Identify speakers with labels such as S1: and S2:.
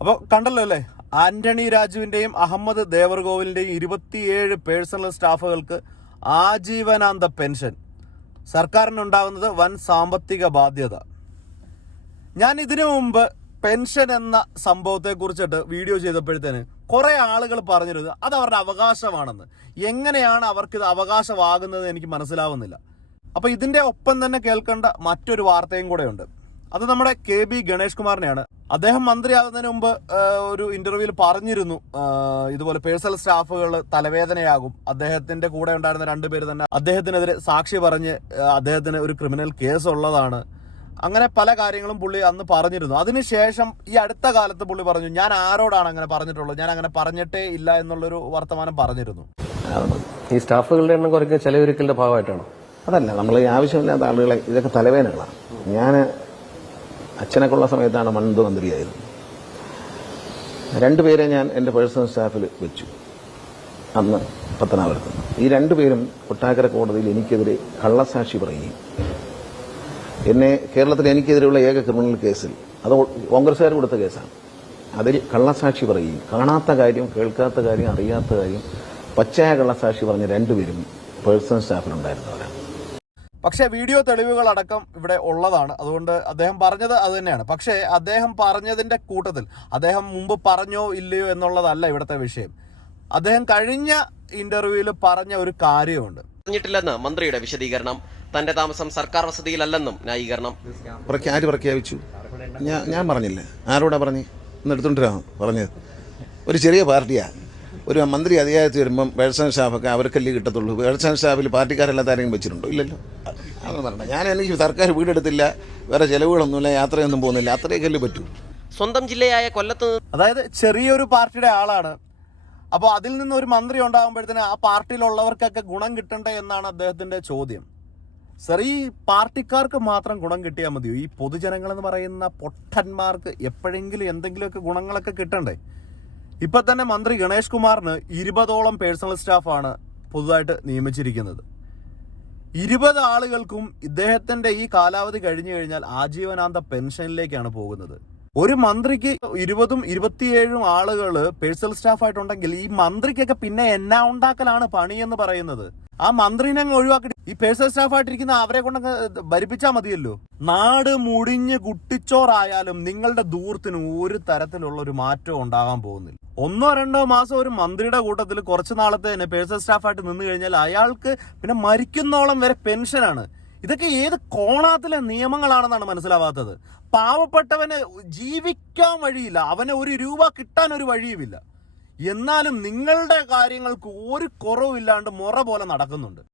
S1: അപ്പോൾ കണ്ടല്ലോ അല്ലേ? ആന്റണി രാജുവിന്റെയും അഹമ്മദ് ദേവർഗോവിലിന്റെയും ഇരുപത്തിയേഴ് പേഴ്സണൽ സ്റ്റാഫുകൾക്ക് ആജീവനാന്ത പെൻഷൻ. സർക്കാരിനുണ്ടാകുന്നത് വൻ സാമ്പത്തിക ബാധ്യത. ഞാൻ ഇതിനു മുമ്പ് പെൻഷൻ എന്ന സംഭവത്തെ കുറിച്ചിട്ട് വീഡിയോ ചെയ്തപ്പോഴത്തേന് കുറെ ആളുകൾ പറഞ്ഞിരുന്നു അത് അവരുടെ അവകാശമാണെന്ന്. എങ്ങനെയാണ് അവർക്ക് ഇത് അവകാശമാകുന്നത് എനിക്ക് മനസ്സിലാവുന്നില്ല. അപ്പൊ ഇതിന്റെ ഒപ്പം തന്നെ കേൾക്കേണ്ട മറ്റൊരു വാർത്തയും കൂടെ ഉണ്ട് അത് നമ്മുടെ കെ ബി ഗണേഷ് കുമാറിനെയാണ്. അദ്ദേഹം മന്ത്രിയാകുന്നതിന് മുമ്പ് ഒരു ഇന്റർവ്യൂവിൽ പറഞ്ഞിരുന്നു. ഇതുപോലെ പേഴ്സണൽ സ്റ്റാഫുകൾ തലവേദനയാകും. അദ്ദേഹത്തിന്റെ കൂടെ ഉണ്ടായിരുന്ന രണ്ടുപേര് തന്നെ അദ്ദേഹത്തിനെതിരെ സാക്ഷി പറഞ്ഞ് അദ്ദേഹത്തിന് ഒരു ക്രിമിനൽ കേസ് ഉള്ളതാണ്. അങ്ങനെ പല കാര്യങ്ങളും പുള്ളി അന്ന് പറഞ്ഞിരുന്നു. അതിനുശേഷം ഈ അടുത്ത കാലത്ത് പുള്ളി പറഞ്ഞു ഞാൻ ആരോടാണ് അങ്ങനെ പറഞ്ഞിട്ടുള്ളത്? ഞാൻ അങ്ങനെ പറഞ്ഞിട്ടേ ഇല്ല എന്നുള്ളൊരു വർത്തമാനം പറഞ്ഞിരുന്നു.
S2: ഈ സ്റ്റാഫുകളുടെ എണ്ണം കുറയ്ക്കുന്ന ചെലവൊരുക്കലിന്റെ ഭാഗമായിട്ടാണ്?
S3: അതല്ല നമ്മൾ ഈ ആവശ്യമില്ലാത്ത ആളുകളെ ഇതൊക്കെ തലവേദനകളാണ് ഞാൻ അച്ഛനൊക്കെ ഉള്ള സമയത്താണ് മണ്ണ് മന്ത്രിയായിരുന്നത് രണ്ടുപേരെ ഞാൻ എന്റെ പേഴ്സണൽ സ്റ്റാഫിൽ വെച്ചു. അന്ന് പത്തനാപുരത്ത്. ഈ രണ്ടുപേരും കൊട്ടാക്കര കോടതിയിൽ എനിക്കെതിരെ കള്ളസാക്ഷി പറയുകയും എന്നെ കേരളത്തിൽ എനിക്കെതിരെയുള്ള ഏക ക്രിമിനൽ കേസിൽ അത് കോൺഗ്രസ്സുകാർ കൊടുത്ത കേസാണ്. അതിൽ കള്ളസാക്ഷി പറയുകയും കാണാത്ത കാര്യം കേൾക്കാത്ത കാര്യം അറിയാത്ത കാര്യം പച്ചയായ കള്ളസാക്ഷി പറഞ്ഞ രണ്ടുപേരും പേഴ്സണൽ സ്റ്റാഫിലുണ്ടായിരുന്നവരാണ്
S1: പക്ഷേ വീഡിയോ തെളിവുകളടക്കം ഇവിടെ ഉള്ളതാണ്. അതുകൊണ്ട് അദ്ദേഹം പറഞ്ഞത് അത് തന്നെയാണ്. പക്ഷേ അദ്ദേഹം പറഞ്ഞതിന്റെ കൂട്ടത്തിൽ അദ്ദേഹം മുമ്പ് പറഞ്ഞോ ഇല്ലയോ എന്നുള്ളതല്ല ഇവിടുത്തെ വിഷയം. അദ്ദേഹം കഴിഞ്ഞ ഇന്റർവ്യൂവിൽ പറഞ്ഞ ഒരു കാര്യമുണ്ട്.
S4: പറഞ്ഞിട്ടില്ലെന്ന് മന്ത്രിയുടെ വിശദീകരണം. തന്റെ താമസം സർക്കാർ വസതിയിലല്ലെന്നും ന്യായീകരണം.
S3: ആര് പ്രഖ്യാപിച്ചു? ഞാൻ പറഞ്ഞില്ലേ? ആരോടാ പറഞ്ഞു? ഒന്ന് എടുത്തോണ്ടിരാ പറഞ്ഞത് ഒരു ചെറിയ പാർട്ടിയാ. ഒരു മന്ത്രി അധികാരത്തിൽ വരുമ്പം പേഴ്സണൽ സ്റ്റാഫൊക്കെ അവർക്കല്ലേ കിട്ടത്തുള്ളൂ. പേഴ്സണൽ സ്റ്റാഫിൽ പാർട്ടിക്കാരല്ലാത്ത ആരെങ്കിലും വെച്ചിട്ടുണ്ടോ? ഇല്ലല്ലോ. അതൊന്നും പറഞ്ഞ ഞാൻ എനിക്ക് സർക്കാർ വീടെടുത്തില്ല. വേറെ ചിലവുകളൊന്നുമില്ല. യാത്രയൊന്നും പോകുന്നില്ല. അത്രയൊക്കെ പറ്റൂ.
S4: സ്വന്തം ജില്ലയായ കൊല്ലത്ത്
S1: അതായത് ചെറിയൊരു പാർട്ടിയുടെ ആളാണ്. അപ്പോൾ അതിൽ നിന്ന് ഒരു മന്ത്രി ഉണ്ടാകുമ്പോഴത്തേന് ആ പാർട്ടിയിലുള്ളവർക്കൊക്കെ ഗുണം കിട്ടണ്ടേ എന്നാണ് അദ്ദേഹത്തിന്റെ ചോദ്യം. സർ ഈ പാർട്ടിക്കാർക്ക് മാത്രം ഗുണം കിട്ടിയാൽ മതിയോ? ഈ പൊതുജനങ്ങൾ എന്ന് പറയുന്ന പൊട്ടന്മാർക്ക് എപ്പോഴെങ്കിലും എന്തെങ്കിലുമൊക്കെ ഗുണങ്ങളൊക്കെ കിട്ടണ്ടേ? ഇപ്പൊ തന്നെ മന്ത്രി ഗണേഷ് കുമാറിന് ഇരുപതോളം പേഴ്സണൽ സ്റ്റാഫാണ് പുതുതായിട്ട് നിയമിച്ചിരിക്കുന്നത്. ഇരുപത് ആളുകൾക്കും ഇദ്ദേഹത്തിന്റെ ഈ കാലാവധി കഴിഞ്ഞു കഴിഞ്ഞാൽ ആജീവനാന്ത പെൻഷനിലേക്കാണ് പോകുന്നത്. ഒരു മന്ത്രിക്ക് ഇരുപതും ഇരുപത്തിയേഴും ആളുകൾ പേഴ്സണൽ സ്റ്റാഫായിട്ടുണ്ടെങ്കിൽ ഈ മന്ത്രിക്കൊക്കെ പിന്നെ എന്നാ ഉണ്ടാക്കലാണ് പണി എന്ന് പറയുന്നത്? ആ മന്ത്രിനെ അങ്ങ് ഒഴിവാക്കി ഈ പേഴ്സണൽ സ്റ്റാഫായിട്ടിരിക്കുന്ന അവരെ കൊണ്ടങ്ങ് ഭരിപ്പിച്ചാൽ മതിയല്ലോ? നാട് മുടിഞ്ഞ് കുട്ടിച്ചോറായാലും നിങ്ങളുടെ ദൂരത്തിന് ഒരു തരത്തിലുള്ള ഒരു മാറ്റവും ഉണ്ടാകാൻ പോകുന്നില്ല. ഒന്നോ രണ്ടോ മാസം ഒരു മന്ത്രിയുടെ കൂട്ടത്തിൽ കുറച്ച് നാളത്തെ തന്നെ പേഴ്സണൽ സ്റ്റാഫായിട്ട് നിന്ന് കഴിഞ്ഞാൽ അയാൾക്ക് പിന്നെ മരിക്കുന്നോളം വരെ പെൻഷനാണ്. ഇതൊക്കെ ഏത് കോണാത്തിലെ നിയമങ്ങളാണെന്നാണ് മനസ്സിലാവാത്തത്. പാവപ്പെട്ടവന് ജീവിക്കാൻ വഴിയില്ല. അവന് ഒരു രൂപ കിട്ടാൻ ഒരു വഴിയുമില്ല. എന്നാലും നിങ്ങളുടെ കാര്യങ്ങൾക്ക് ഒരു കുറവില്ലാണ്ട് മുറ പോലെ നടക്കുന്നുണ്ട്.